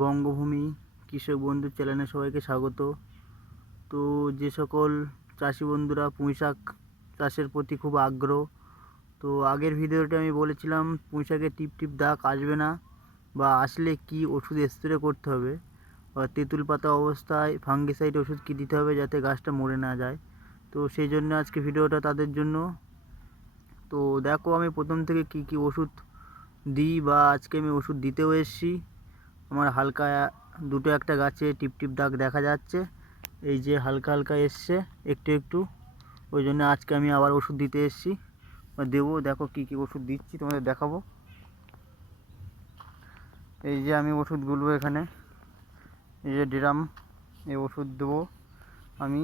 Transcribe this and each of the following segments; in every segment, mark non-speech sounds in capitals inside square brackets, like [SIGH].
বঙ্গভূমি কৃষক বন্ধু চ্যানেলে সবাইকে স্বাগত। তো যে সকল চাষি বন্ধুরা পুঁই শাক চাষের প্রতি খুব আগ্রহ, তো আগের ভিডিওতে আমি বলেছিলাম পুঁই শাকের টিপ টিপ দাগ আসবে না বা আসলে কি ওষুধ স্প্রে করতে হবে। বা তেঁতুল পাতা অবস্থায় ফাঙ্গিসাইড ওষুধ কী দিতে হবে যাতে গাছটা মরে না যায়। তো সেই জন্য আজকে ভিডিওটা তাদের জন্য। তো দেখো আমি প্রথম থেকে কি কি ওষুধ দিই বা আজকে আমি ওষুধ দিতেও এসেছি। আমার হালকা দুটো একটা গাছে টিপ টিপ দাগ দেখা যাচ্ছে। এই যে হালকা হালকা এসছে, একটু একটু। ওই জন্য আজকে আমি আবার ওষুধ দিতে এসেছি। দেবো, দেখো কি কি ওষুধ দিচ্ছি, তোমাদের দেখাবো। এই যে আমি ওষুধগুলো এখানে। এই যে ড্রাম, এই ওষুধ দেবো আমি।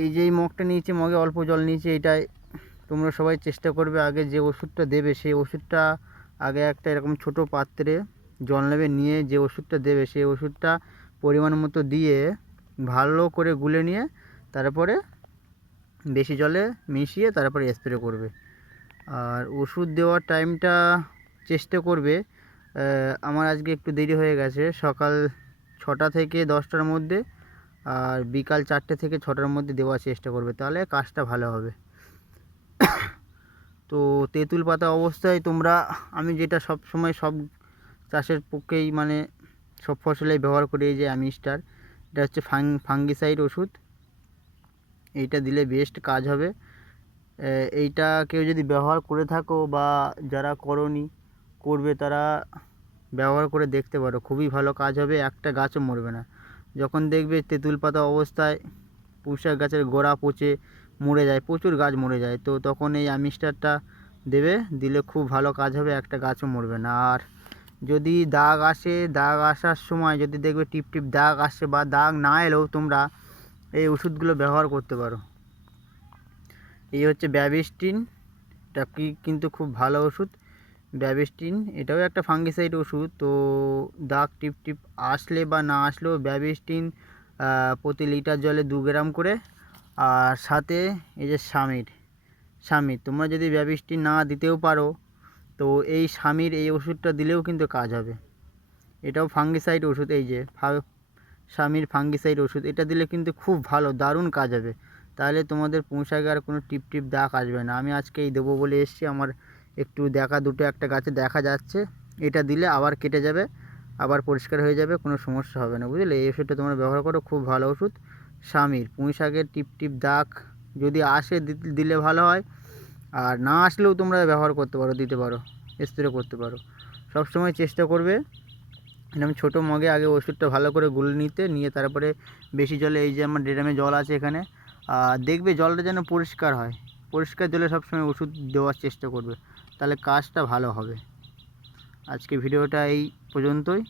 এই যে এই মগটা নিয়েছি, মগে অল্প জল নিয়েছি এটাই তোমরা সবাই চেষ্টা করবে আগে যে ওষুধটা দেবে, সেই ওষুধটা আগে একটা এরকম ছোট পাত্রে জল নেবে নিয়ে যে ওষুধটা দেবে, সেই ওষুধটা পরিমাণ মতো দিয়ে ভালো করে গুলে নিয়ে তারপরে বেশি জলে মিশিয়ে তারপরে স্প্রে করবে। আর ওষুধ দেওয়ার টাইমটা চেষ্টা করবে। আমার আজকে একটু দেরি হয়ে গেছে। সকাল ছটা থেকে দশটার মধ্যে আর বিকাল চারটে থেকে ছটার মধ্যে দেওয়ার চেষ্টা করবে। তাহলে কাজটা ভালো হবে। [COUGHS] তো তেঁতুল পাতা অবস্থায় তোমরা, আমি যেটা সব সময় সব চাষের পক্ষেই মানে সব ফসলেই ব্যবহার করি এই যে অ্যামিস্টার এটা হচ্ছে ফাং, ফাঙ্গিসাইড ওষুধ। এইটা দিলে বেস্ট কাজ হবে। এইটা কেউ যদি ব্যবহার করে থাকো বা যারা করনি, করবে তারা ব্যবহার করে দেখতে পারো। খুবই ভালো কাজ হবে, একটা গাছও মরবে না। যখন দেখবে তেঁতুল পাতা অবস্থায় পুঁইশাক গাছের গোড়া পচে মরে যায়, প্রচুর গাছ মরে যায়, তো তখন এই অ্যামিস্টারটা দেবে, দিলে খুব ভালো কাজ হবে, একটা গাছও মরবে না। আর যদি দাগ আসে, দাগ আসার সময় যদি দেখবে টিপ টিপ দাগ আসছে বা দাগ না এলেও তোমরা এই ওষুধগুলো ব্যবহার করতে পারো। এই হচ্ছে ব্যাবিস্টিন এটা কি কিন্তু খুব ভালো ওষুধ। ব্যাবিস্টিন এটাও একটা ফাঙ্গিসাইড ওষুধ, তো দাগ টিপ টিপ আসলে বা না আসলেও ব্যাবিস্টিন প্রতি লিটার জলে দু গ্রাম করে। আর সাথে এই যে স্বামীর স্বামীর তোমরা যদি ব্যাবিস্টিন না দিতেও পারো তো এই স্বামীর এই ওষুধটা দিলেও কিন্তু কাজ হবে। এটাও ফাঙ্গিসাইড ওষুধ, এই যে স্বামীর ফাঙ্গিসাইড ওষুধ, এটা দিলে কিন্তু খুব ভালো, দারুণ কাজ হবে। তাহলে তোমাদের পুঁশাকে আর কোনো টিপ টিপ দাগ আসবে না। আমি আজকে এই দেবো বলে এসেছি, আমার একটু দেখা দুটো একটা গাছে দেখা যাচ্ছে, এটা দিলে আবার কেটে যাবে, আবার পরিষ্কার হয়ে যাবে, কোনো সমস্যা হবে না, বুঝলে? এই ওষুধটা তোমরা ব্যবহার করো, খুব ভালো ওষুধ। স্বামীর পুঁই শাকের টিপ টিপ দাগ যদি আসে দিলে ভালো হয়। আর না আসলেও তোমরা ব্যবহার করতে পারো, দিতে পারো স্প্রে করতে পারো। সবসময় চেষ্টা করবে, এরকম ছোটো মগে আগে ওষুধটা ভালো করে গুলে নিতে, নিয়ে তারপরে বেশি জলে, এই যে আমার ড্রামে জল আছে এখানে আর দেখবে জলটা যেন পরিষ্কার হয়। পরিষ্কার জলে সবসময় ওষুধ দেওয়ার চেষ্টা করবে, তাহলে কাজটা ভালো হবে। আজকে ভিডিওটা এই পর্যন্তই।